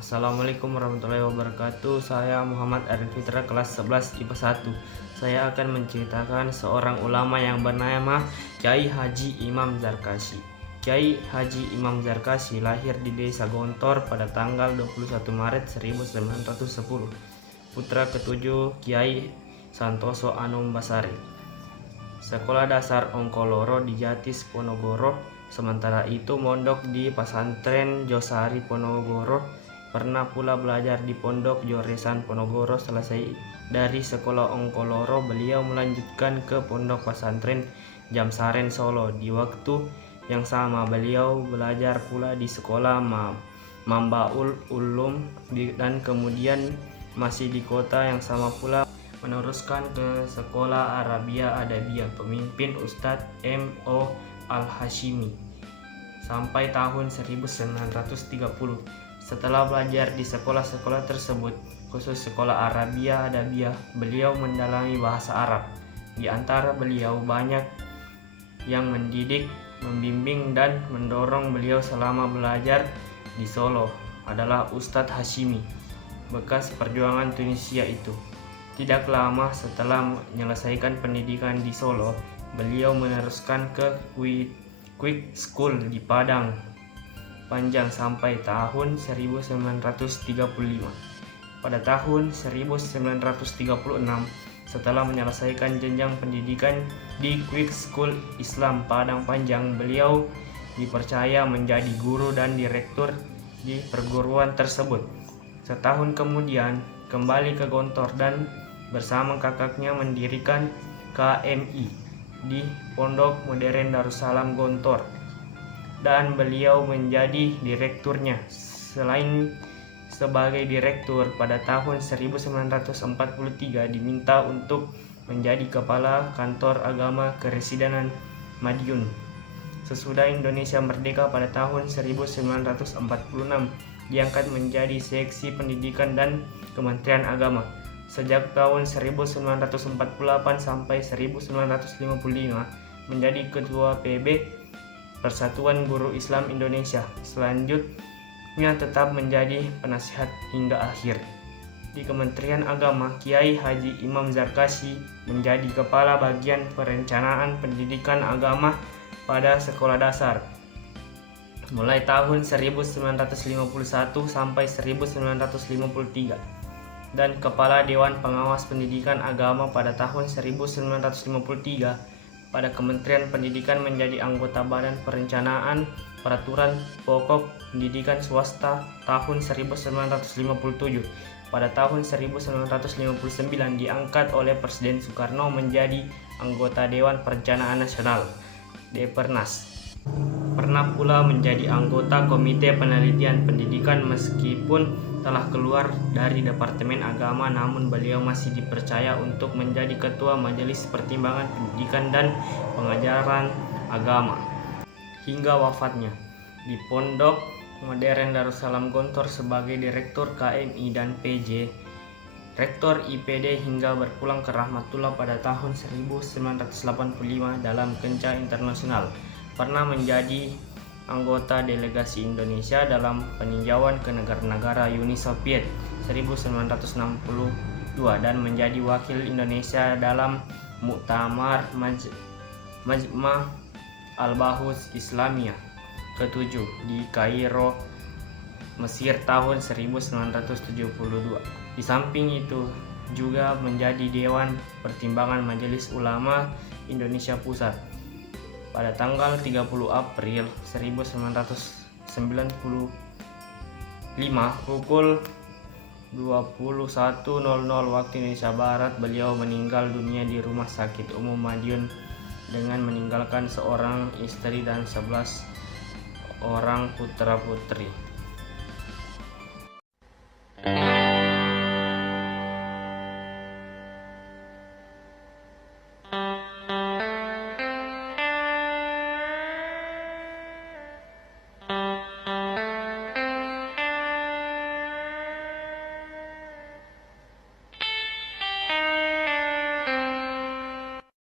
Assalamualaikum warahmatullahi wabarakatuh. Saya Muhammad Arif Fitra, kelas 11 IPA 1. Saya akan menceritakan seorang ulama yang bernama Kyai Haji Imam Zarkashi. Kyai Haji Imam Zarkashi lahir di Desa Gontor pada tanggal 21 Maret 1910. Putra ketujuh Kyai Santoso Anombasari. Sekolah dasar Ongkoloro di Jatis Ponorogo. Sementara itu mondok di Pesantren Josari Ponorogo. Pernah pula belajar di Pondok Joresan Ponorogo. Selesai dari sekolah Ongkoloro, beliau melanjutkan ke Pondok Pesantren Jamsaren Solo. Di waktu yang sama beliau belajar pula di sekolah Mambaul Ulum dan kemudian masih di kota yang sama pula meneruskan ke sekolah Arabia Adabiyah pemimpin Ustadz M.O. Al-Hashimi sampai tahun 1930. Setelah belajar di sekolah-sekolah tersebut, khusus sekolah Arabia Adabiyah, beliau mendalami bahasa Arab. Di antara beliau banyak yang mendidik, membimbing dan mendorong beliau selama belajar di Solo adalah Ustadz Hashimi, bekas perjuangan Tunisia itu. Tidak lama setelah menyelesaikan pendidikan di Solo, beliau meneruskan ke Quick School di Padang Panjang sampai tahun 1935. Pada tahun 1936, setelah menyelesaikan jenjang pendidikan di Quick School Islam Padang Panjang, beliau dipercaya menjadi guru dan direktur di perguruan tersebut. Setahun kemudian, kembali ke Gontor dan bersama kakaknya mendirikan KMI di Pondok Modern Darussalam Gontor, dan beliau menjadi direkturnya. Selain sebagai direktur, pada tahun 1943 diminta untuk menjadi kepala kantor agama Keresiden Madiun. Sesudah Indonesia merdeka pada tahun 1946, diangkat menjadi seksi pendidikan dan Kementerian Agama. Sejak tahun 1948 sampai 1955 menjadi ketua PB Persatuan Guru Islam Indonesia. Selanjutnya tetap menjadi penasihat hingga akhir. Di Kementerian Agama, Kyai Haji Imam Zarkashi menjadi kepala bagian perencanaan pendidikan agama pada sekolah dasar mulai tahun 1951 sampai 1953 dan kepala Dewan Pengawas Pendidikan Agama pada tahun 1953. Pada Kementerian Pendidikan menjadi anggota Badan Perencanaan Peraturan Pokok Pendidikan Swasta tahun 1957. Pada tahun 1959 diangkat oleh Presiden Soekarno menjadi anggota Dewan Perencanaan Nasional (Depernas). Pernah pula menjadi anggota Komite Penelitian Pendidikan. Meskipun telah keluar dari Departemen Agama, namun beliau masih dipercaya untuk menjadi Ketua Majelis Pertimbangan Pendidikan dan Pengajaran Agama hingga wafatnya di Pondok Modern Darussalam Gontor sebagai Direktur KMI dan PJ, Rektor IPD hingga berpulang ke rahmatullah pada tahun 1985 dalam kancah internasional. Pernah menjadi anggota delegasi Indonesia dalam peninjauan ke negara-negara Uni Soviet 1962 dan menjadi wakil Indonesia dalam Muktamar Majma' Al-Bahus Islamiyah ke-7 di Kairo, Mesir tahun 1972. Di samping itu juga menjadi Dewan Pertimbangan Majelis Ulama Indonesia Pusat. Pada tanggal 30 April 1995 pukul 21.00 waktu Indonesia Barat, beliau meninggal dunia di Rumah Sakit Umum Madiun dengan meninggalkan seorang istri dan 11 orang putra-putri.